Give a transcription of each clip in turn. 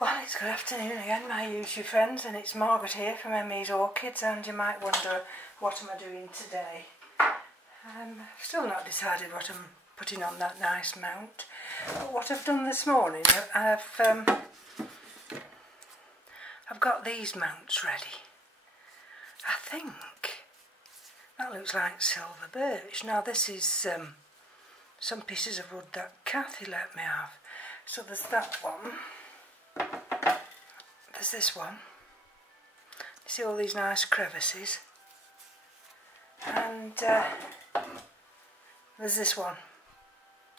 Well, it's good afternoon again, my YouTube friends, and it's Margaret here from M.E.s Orchids, and you might wonder, what am I doing today? I've still not decided what I'm putting on that nice mount. But what I've done this morning, I've got these mounts ready. I think that looks like silver birch. Now this is some pieces of wood that Kathy let me have. So there's that one. There's this one. You see all these nice crevices. And there's this one.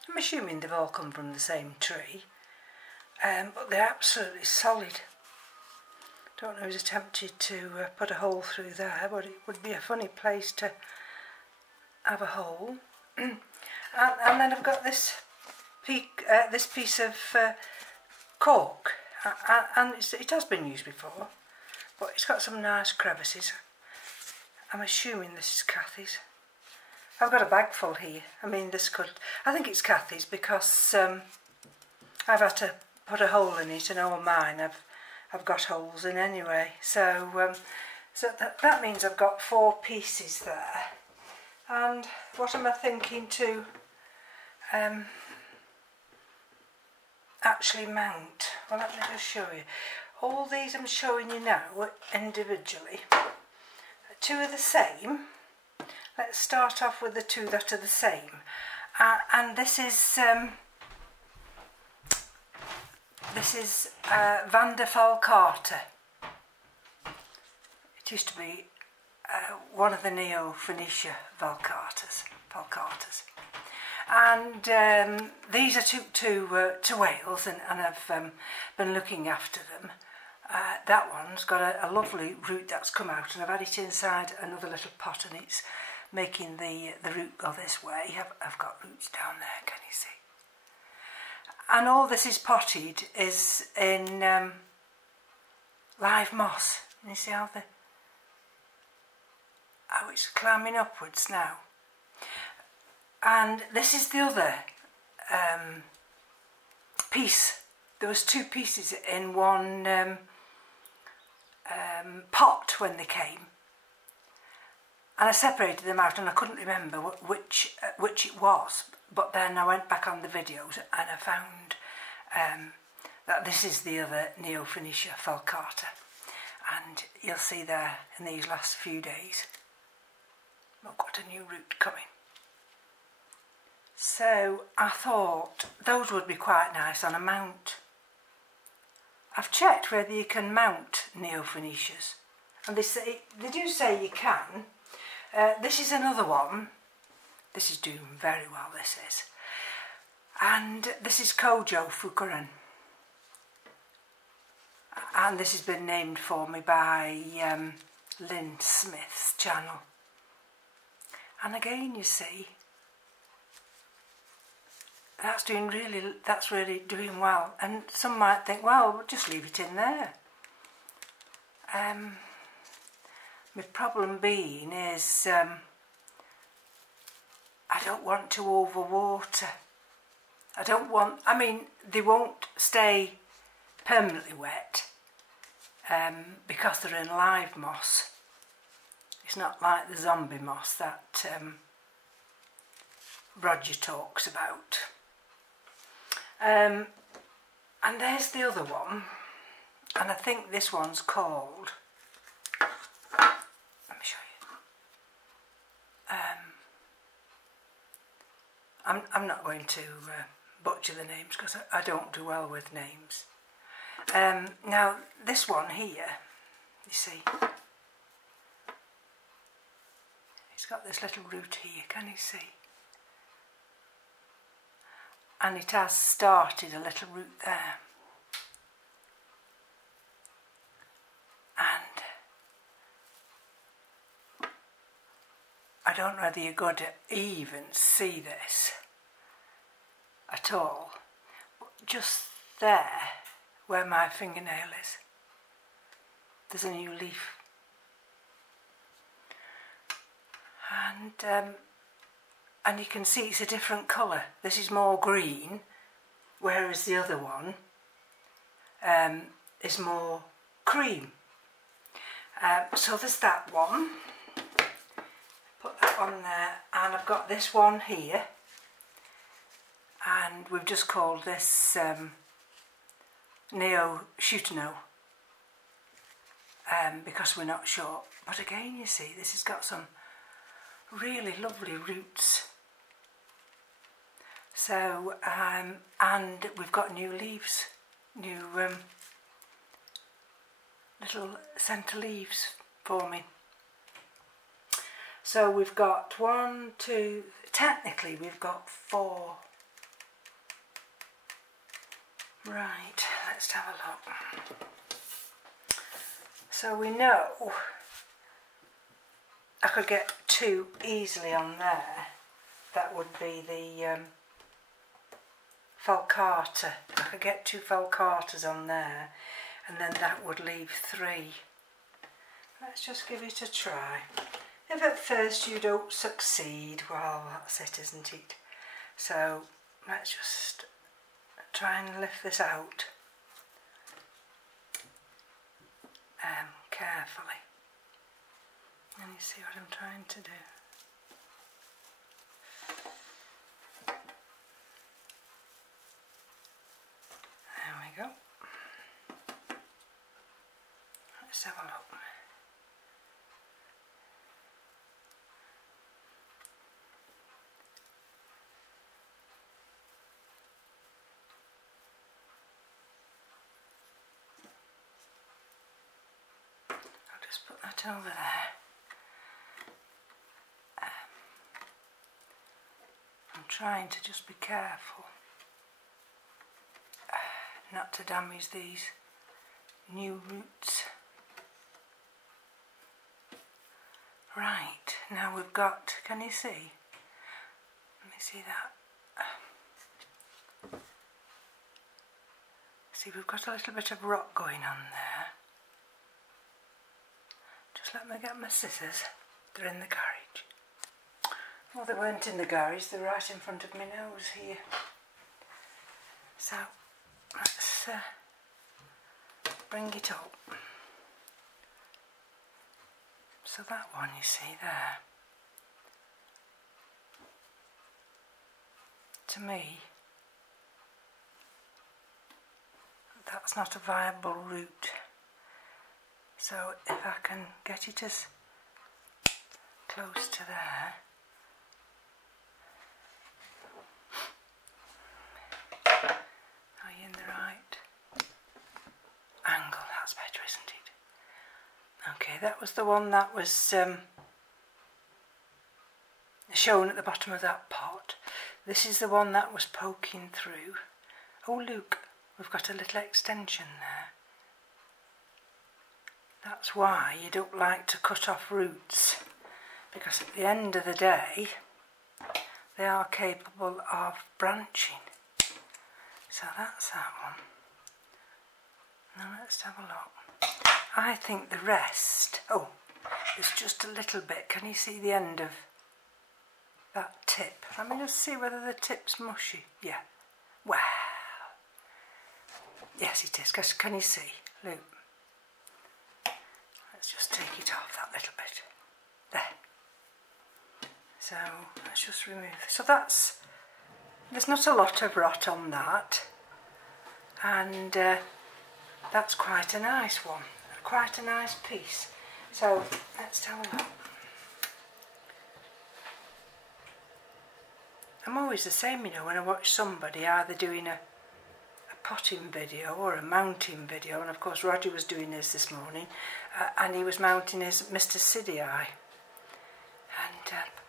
I'm assuming they've all come from the same tree. But they're absolutely solid. Don't know who's tempted to put a hole through there, but it would be a funny place to have a hole. and then I've got this piece of cork. And it has been used before, but it's got some nice crevices. I'm assuming this is Kathy's. I've got a bag full here. I mean, I think it's Kathy's because I've had to put a hole in it, and all mine I've got holes in anyway. So that means I've got 4 pieces there. And what am I thinking to actually mount? Well, let me just show you. All these I'm showing you now individually. 2 are the same. Let's start off with the 2 that are the same. And this is vanda falcata. It used to be one of the Neo-Phoenicia falcatas. And these are to Wales, and I've been looking after them. That one's got a lovely root that's come out, and I've had it inside another little pot, and it's making the root go this way. I've got roots down there, can you see? And all this is potted is in live moss. You see how it's climbing upwards now. And this is the other piece. There was 2 pieces in one pot when they came, and I separated them out, and I couldn't remember which it was. But then I went back on the videos and I found that this is the other Neo-Phoenicia falcata, and you'll see there in these last few days I've got a new root coming. So I thought those would be quite nice on a mount. I've checked whether you can mount Neo-Phoenicias, and they do say you can. This is another one. This is doing very well, this is. And this is Kojo Fukuran. And this has been named for me by Lynn Smith's channel. And again, you see, that's really doing well. And some might think, well, we'll just leave it in there. My problem being is I don't want to overwater. I mean, they won't stay permanently wet because they're in live moss. It's not like the zombie moss that Roger talks about. And there's the other one, and I think this one's called, let me show you. I'm not going to butcher the names because I don't do well with names. Now this one here, you see, it's got this little root here, can you see? And it has started a little root there. And I don't know whether you're going to even see this at all. But just there, where my fingernail is, there's a new leaf. And you can see it's a different colour. This is more green, whereas the other one is more cream. So there's that one. Put that on there, and I've got this one here, and we've just called this Neo Shooterno, because we're not sure. But again, you see, this has got some really lovely roots. So, and we've got new leaves, new little centre leaves forming. So we've got technically we've got 4. Right, let's have a look. So we know I could get 2 easily on there. That would be the falcata. I could get 2 falcatas on there, and then that would leave 3. Let's just give it a try. If at first you don't succeed, well, that's it, isn't it? So let's just try and lift this out carefully. And you see what I'm trying to do. There we go. Let's have a look. Just put that over there. I'm trying to just be careful not to damage these new roots. Right, now we've got, can you see? Let me see that. See, we've got a little bit of rock going on there. Just let me get my scissors. They're in the garage. Well, they weren't in the garage, they're right in front of my nose here. So, let's bring it up. So that one you see there, to me, that's not a viable route. So if I can get it as close to there, are you in the right angle? That's better, isn't it? Okay, that was the one that was shown at the bottom of that pot. This is the one that was poking through. Oh look, we've got a little extension there. That's why you don't like to cut off roots, because at the end of the day they are capable of branching. So that's that one. Now let's have a look. I think the rest, oh, it's just a little bit. Can you see the end of that tip? Let me just see whether the tip's mushy. Yeah. Well, yes it is. Can you see? Look. Let's just take it off that little bit. There. So let's just remove this. So there's not a lot of rot on that, and that's quite a nice one, quite a nice piece. So let's have a look. I'm always the same, you know, when I watch somebody either doing a potting video or a mounting video, and of course Roger was doing this morning, and he was mounting his M.E.s. and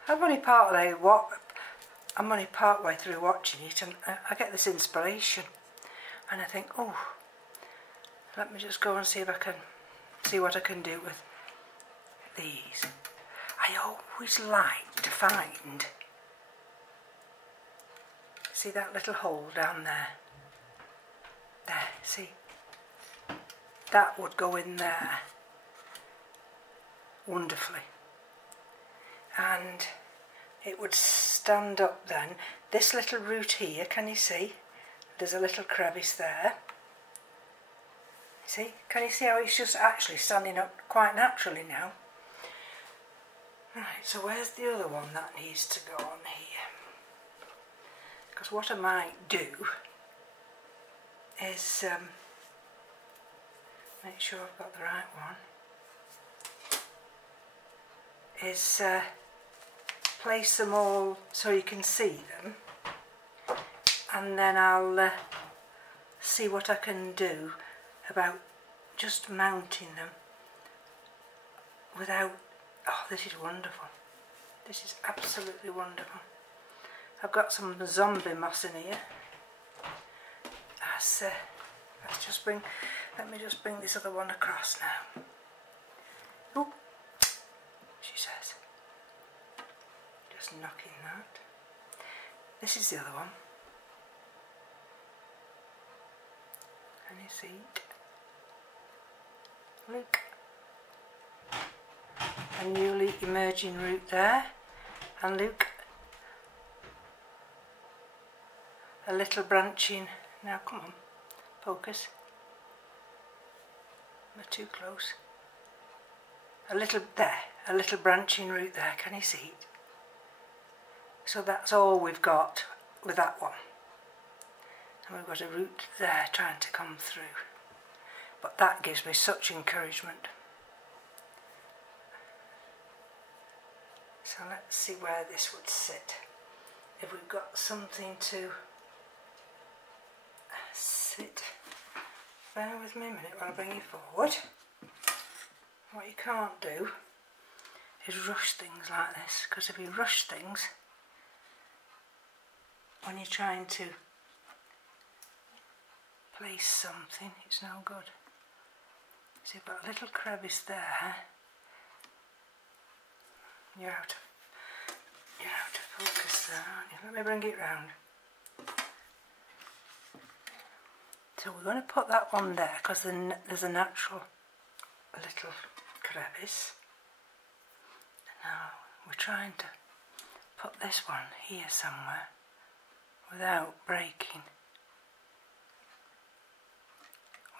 I'm only part way through watching it, and I get this inspiration, and I think, oh, let me just go and see if I can see what I can do with these. I always like to find, see that little hole down there? There, see? That would go in there wonderfully. And it would stand up then. This little root here, can you see? There's a little crevice there. See, can you see how it's just actually standing up quite naturally now? Right, so where's the other one that needs to go on here? Because what I might do is make sure I've got the right one, is place them all so you can see them, and then I'll see what I can do about just mounting them without... Oh, this is wonderful. This is absolutely wonderful. I've got some zombie moss in here. Let me just bring this other one across now. Oh, she says. Just knocking that. This is the other one. Can you see it? Look. A newly emerging root there. And look. A little branching. Now come on, focus. Am I too close? A little branching root there, can you see it? So that's all we've got with that one. And we've got a root there trying to come through. But that gives me such encouragement. So let's see where this would sit. If we've got something to sit, bear with me a minute while I bring you forward. What you can't do is rush things like this, because if you rush things when you're trying to place something, it's no good. So you've got a little crevice there. You're out of focus there, aren't you? Let me bring it round. So we're going to put that one there because there's a natural little crevice. And now we're trying to put this one here somewhere without breaking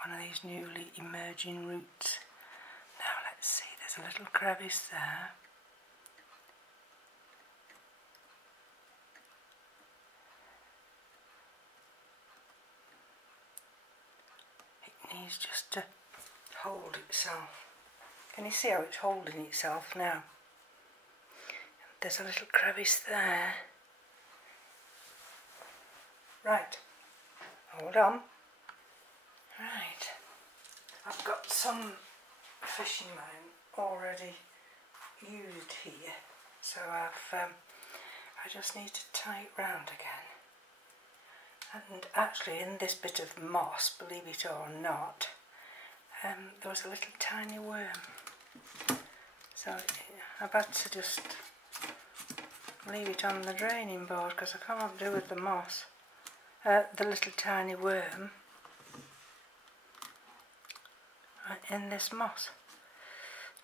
one of these newly emerging roots. Now let's see, there's a little crevice there. Needs just to hold itself. Can you see how it's holding itself now? There's a little crevice there. Right, hold on. Right, I've got some fishing line already used here, so I just need to tie it round again. And actually in this bit of moss, believe it or not, there was a little tiny worm. So I've had to just leave it on the draining board because I can't do with the moss. The little tiny worm in this moss.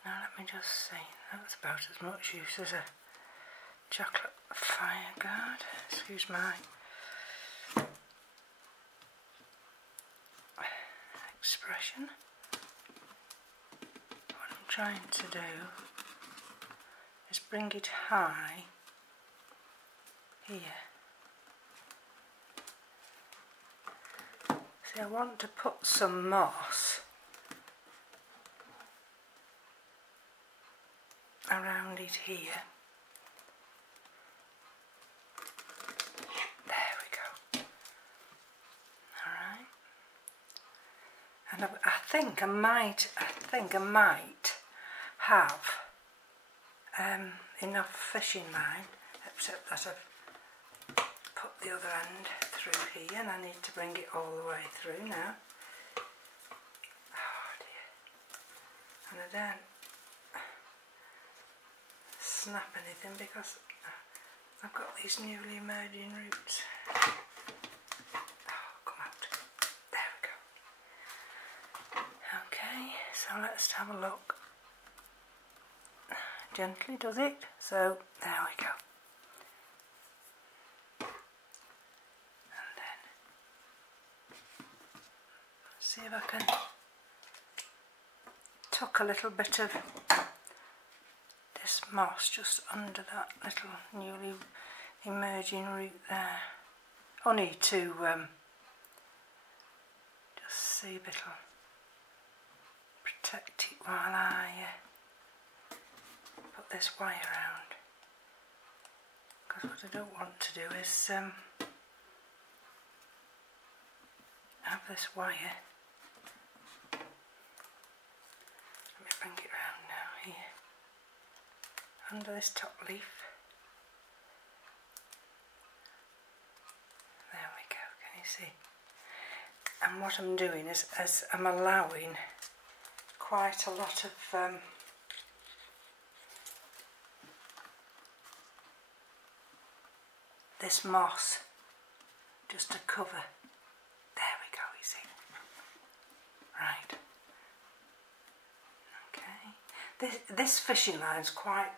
Now let me just see, that's about as much use as a chocolate fire guard. Excuse my expression. What I'm trying to do is bring it high here. See, I want to put some moss around it here. There we go. Alright. And I think I might have enough fishing line, except that I've put the other end through here and I need to bring it all the way through now. Oh dear. And I don't snap anything because I've got these newly emerging roots. Oh, come out. There we go. Okay, so let's have a look. Gently does it, so there we go. And then see if I can tuck a little bit of this moss just under that little newly emerging root there. Only to just see if it'll protect it while I put this wire around. Because what I don't want to do is have this wire. Let me bring it round now here. Under this top leaf. There we go, can you see? And what I'm doing is I'm allowing quite a lot of this moss just to cover. There we go, you see. Right. Okay. This fishing line's quite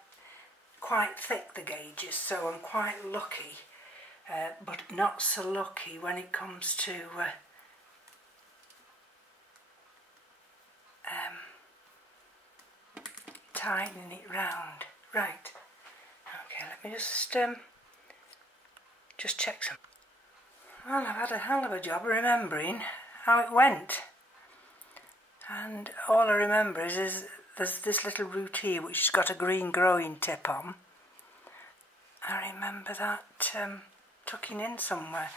thick, the gauges, so I'm quite lucky, but not so lucky when it comes to tightening it round. Right. Okay, let me just check some. Well, I've had a hell of a job remembering how it went, and all I remember is there's this little root here which has got a green growing tip on. I remember that tucking in somewhere,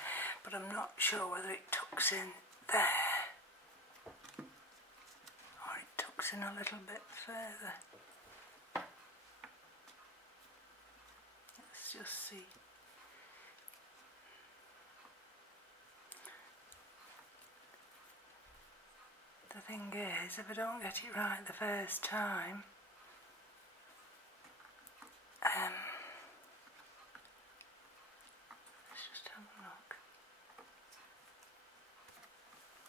but I'm not sure whether it tucks in there or it tucks in a little bit further. Let's just see. The thing is, if I don't get it right the first time, let's just have a look.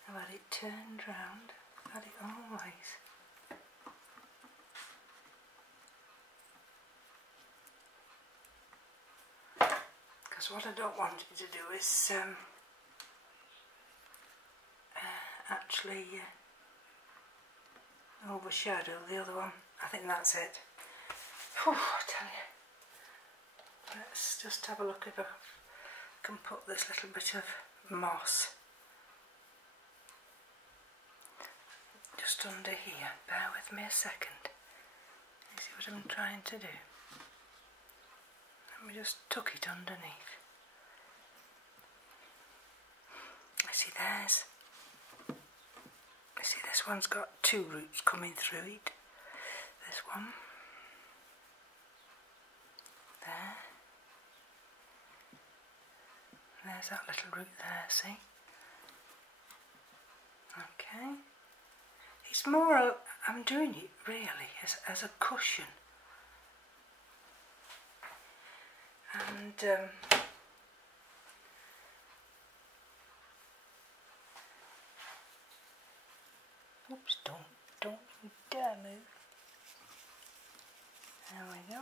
I've had it turned round, I've had it always. Because what I don't want it to do is actually overshadow the other one. I think that's it. Whew, I tell you. Let's just have a look if I can put this little bit of moss just under here. Bear with me a second. You see what I'm trying to do? Let me just tuck it underneath. I see there's. See, this one's got two roots coming through it. This one. There. There's that little root there, see? Okay. It's more, I'm doing it really as a cushion. And oops, don't you dare move. There we go.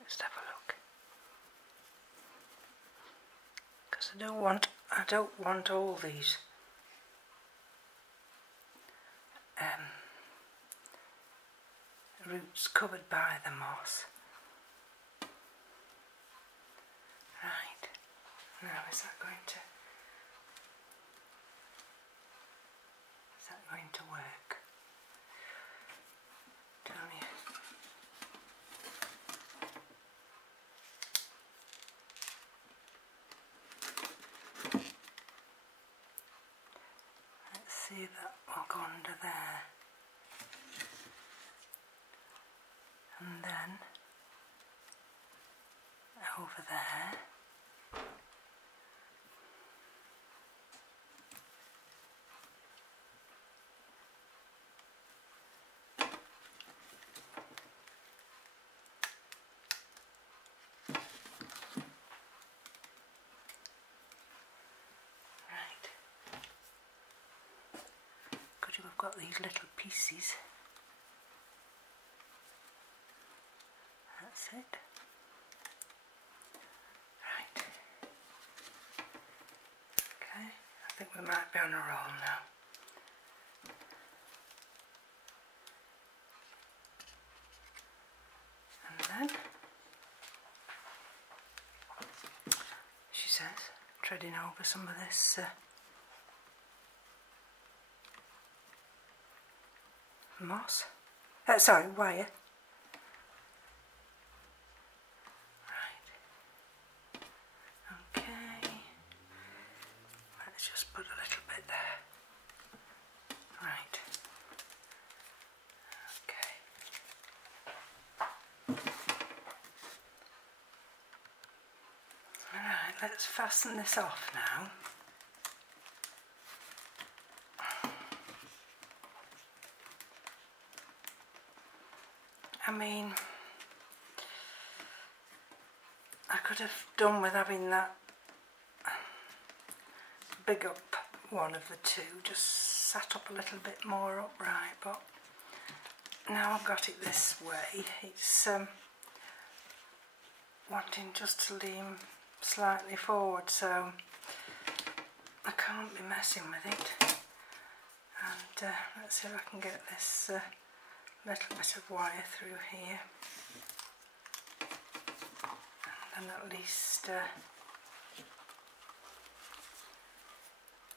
Let's have a look. Because I don't want all these roots covered by the moss. Right, now is that going to work? Tell me. Let's see if that will go under there. And then over there. We've got these little pieces. That's it. we might be on a roll now. And then, she says, treading over some of this moss. Sorry, wire. Right. Okay. Let's just put a little bit there. Right. Okay. Alright, let's fasten this off now. I mean, I could have done with having that big up one of the two, just sat up a little bit more upright, but now I've got it this way, it's wanting just to lean slightly forward, so I can't be messing with it. And let's see if I can get this little bit of wire through here, and then at least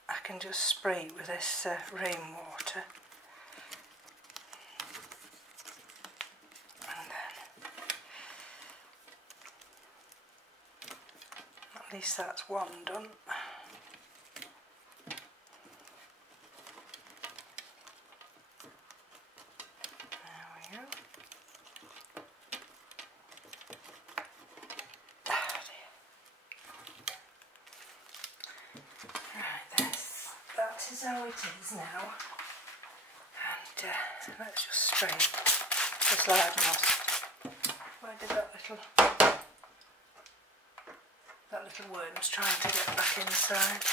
I can just spray it with this rainwater, and then at least that's one done. Is how it is now, and let's just spray this live moss. Where did that little worm's trying to get back inside?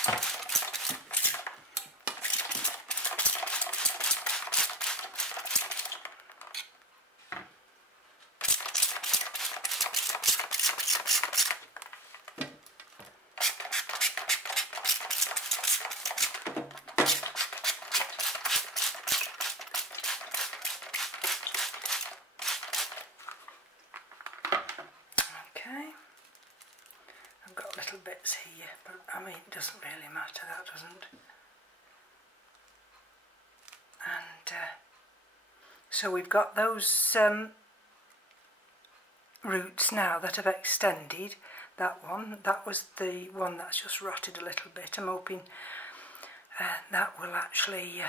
I've got little bits here, but I mean it doesn't really matter, that doesn't. And so we've got those roots now that have extended. That was the one that's just rotted a little bit. I'm hoping that will actually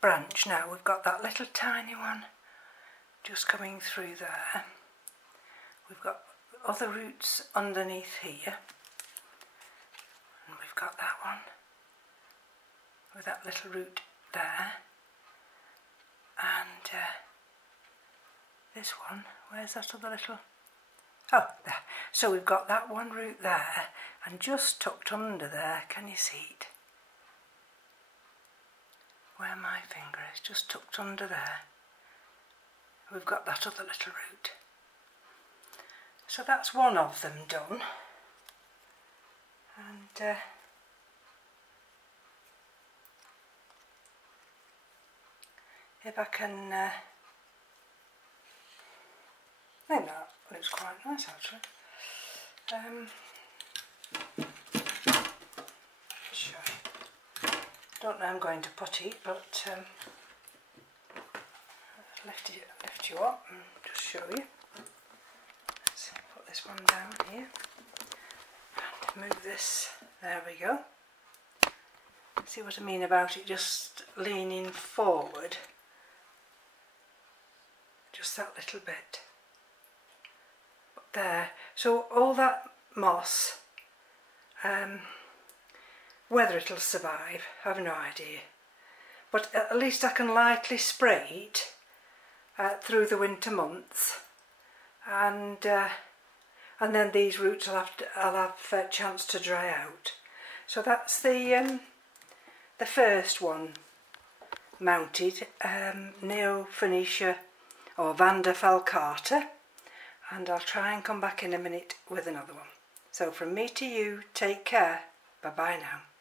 branch now. We've got that little tiny one just coming through there. We've got other roots underneath here, and we've got that one with that little root there, and this one, where's that other little, oh there, so we've got that one root there, and just tucked under there, can you see it, where my finger is, just tucked under there, we've got that other little root. So that's one of them done, and if I can, I think that looks quite nice actually. Show you. Don't know how I'm going to put it, but lift you up and just show you. This one down here and move this, there we go. See what I mean about it just leaning forward, just that little bit, but there. So all that moss, whether it'll survive, I have no idea, but at least I can lightly spray it through the winter months, and then these roots I'll have a chance to dry out. So that's the first one mounted, Neo-Phoenicia or Vanda falcata, and I'll try and come back in a minute with another one. So from me to you, take care, bye bye now.